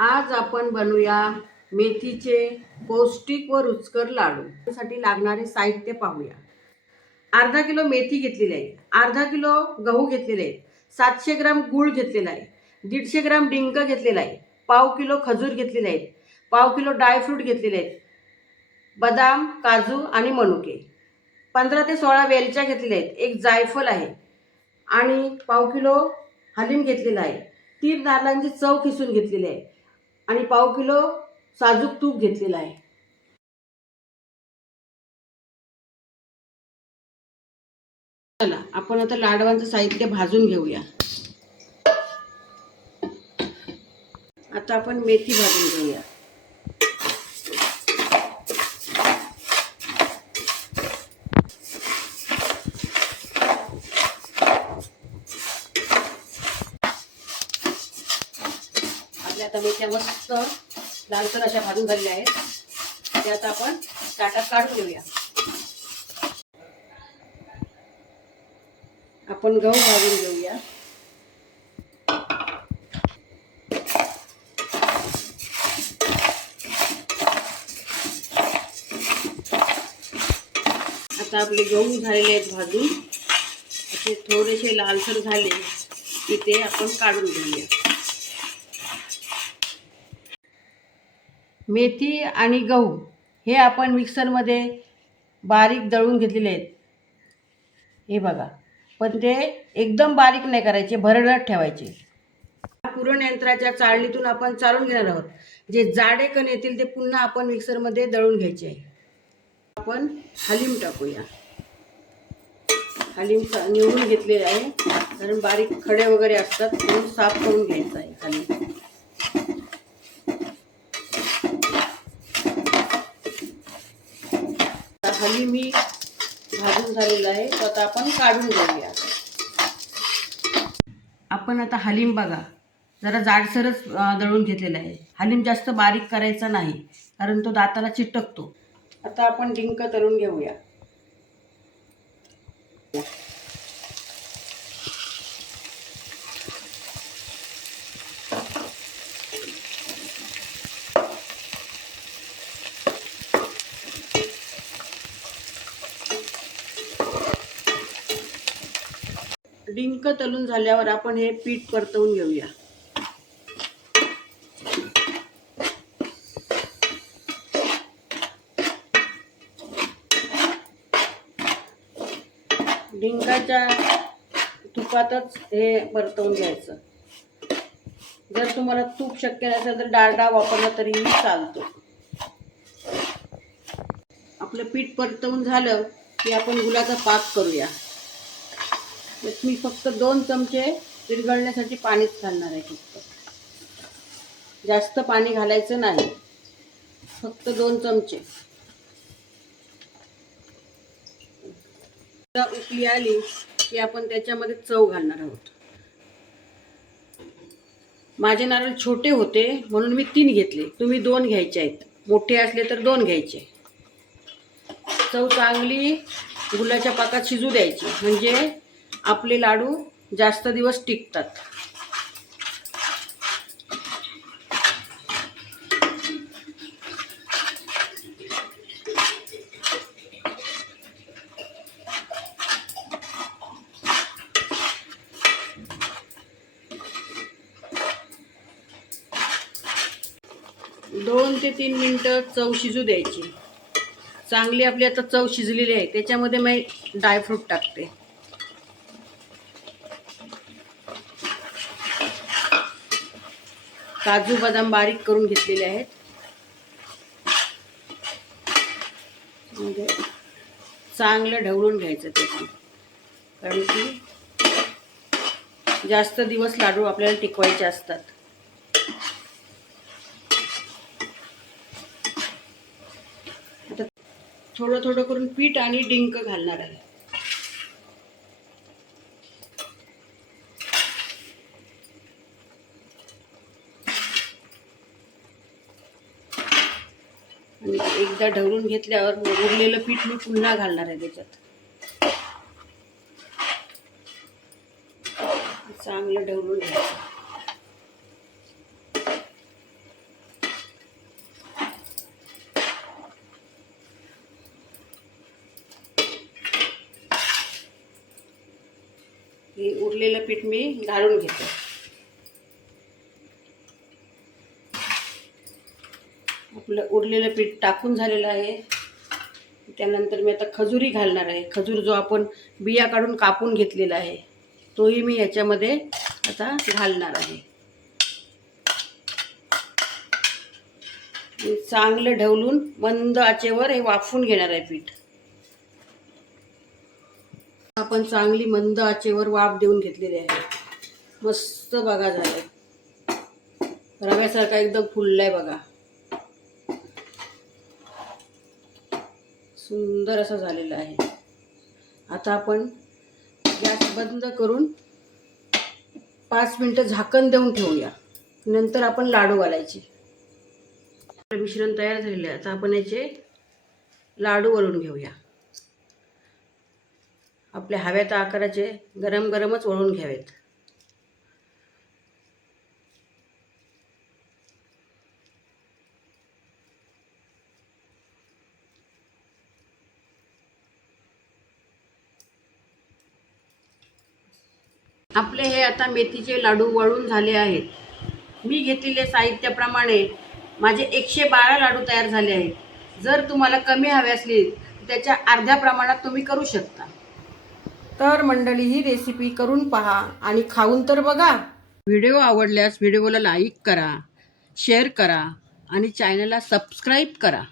आज आपण बनवूया मेथीचे पौष्टिक व रुचकर लाडू. त्यासाठी लागणारे साहित्य पाहूया. अर्धा किलो मेथी घेतलेली आहे. अर्धा किलो गहू घेतलेले आहेत. सातशे ग्राम गूळ घेतलेला आहे. दीडशे ग्राम डिंक घेतलेला आहे. पाव किलो खजूर घेतलेले आहेत. पाव किलो ड्रायफ्रूट घेतलेले आहेत. बदाम काजू आणि मनुके. पंधरा ते सोळा वेलच्या घेतलेल्या आहेत. एक जायफल आहे. आणि पाव किलो हलीम घेतलेला आहे. तीन नारळांची चव किसून घेतलेली आहे. आणि पाव किलो साजूक तूप घेतलेलं आहे. चला आपण आता लाडवांचं साहित्य भाजून घेऊया. आता आपण मेथी भाजून घेऊया. आता आता मेथ्या मस्त लालसर अशा भाजून झालेल्या आहेत. त्या आता आपण ताटात काढून घेऊया. आपण गहू भाजून घेऊया. आता आपले गहू झालेले आहेत भाजून. असे थोडेसे लालसर झाले की ते आपण काढून घेऊया. मेथी आणि गहू हे आपण मिक्सरमध्ये बारीक दळून घेतलेले आहेत. हे बघा. पण ते एकदम बारीक नाही करायचे भरडत ठेवायचे. पुरण यंत्राच्या चाळणीतून आपण चालून घेणार आहोत. जे जाडे कण येतील ते पुन्हा आपण मिक्सरमध्ये दळून घ्यायचे आहे. आपण हलीम टाकूया. हलीम निवडून घेतलेले आहे. कारण बारीक खडे वगैरे असतात म्हणून साफ करून घ्यायचं आहे हलीम आता हलीम ही भाजून झालेला आहे. तो आता आपण काढून घेऊया. आपण आता हलीम बघा. जरा जाडसरच दळून घेतलेला आहे. हलीम जास्त बारीक करायचा नाही कारण तो दाताला चिटकतो. आता आपण डिंक तळून घेऊया. डिंक तलून झाल्यावर आपण हे पीठ परतवून घेऊया. डिंकाच्या तुपातच हे परतवून घ्यायचं. जर तुम्हाला तूप शक्य नसेल तर डालडा वापरला तरीही चालतो. आपलं पीठ परतवून झालं की आपण गुलाचा पाक करूया. त्यात मी फक्त दोन चमचे विरघळण्यासाठी पाणीच घालणार आहे फक्त. जास्त पाणी घालायचं नाही. फक्त दोन चमचे. उकळी आली की आपण त्याच्यामध्ये चव घालणार आहोत. माझे नारळ छोटे होते म्हणून मी तीन घेतले. तुम्ही दोन घ्यायचे आहेत. मोठे असले तर दोन घ्यायचे. चव चांगली गुलाच्या पाकात शिजू द्यायची. म्हणजे आपले लाडू जास्त दिवस टिकतात. दोन ते तीन मिनटं चव शिजू द्यायची. चांगली आपली आता चव शिजलेली आहे त्याच्यामध्ये मी ड्रायफ्रूट टाकते. काजू बदाम बारीक करून घेतलेले आहेत. म्हणजे चांगलं ढवळून घ्यायचं ते पण. कारण की जास्त दिवस लाडू आपल्याला टिकवायचे असतात. आता थोडं थोडं करून पीठ आणि डिंक घालणार आहे. एकदा ढवळून घेतल्यावर उरलेलं पीठ मी पुन्हा घालणार आहे त्याच्यात. चांगलं ढवळून घ्यायचं. हे उरलेलं पीठ मी घालून घेतो. उरलं उरलेलं पीठ टाकून झालेलं आहे. त्यानंतर मी आता खजुरी घालणार आहे. खजूर जो आपण बिया काढून कापून घेतलेला आहे तोही मी याच्यामध्ये आता घालणार आहे. चांगलं ढवलून मंद आचेवर हे वाफून घेणार आहे पीठ. आपण चांगली मंद आचेवर वाफ देऊन घेतलेली आहे. मस्त बघा झालं. रव्यासारखा एकदम फुललाय बघा. सुंदर असा झालेला आहे. आता आपण गॅस बंद करून पाच मिनटं झाकण देऊन ठेवूया. नंतर आपण लाडू घालायचे. आपलं मिश्रण तयार झालेलं आहे. आता आपण याचे लाडू वळून घेऊया. आपल्या हव्या त्या आकाराचे गरम गरमच वळून घ्यावेत. आपले हे आता मेथीचे लाडू वळून झाले आहेत. मी घेतलेले साहित्याप्रमाणे माझे एकशे बारा लाडू तयार झाले आहेत. जर तुम्हाला कमी हवे असली त्याच्या अर्ध्या प्रमाणात तुम्ही करू शकता. तर मंडळी ही रेसिपी करून पहा आणि खाऊन तर बघा. व्हिडिओ आवडल्यास व्हिडिओला लाईक करा शेअर करा आणि चॅनलला सबस्क्राईब करा.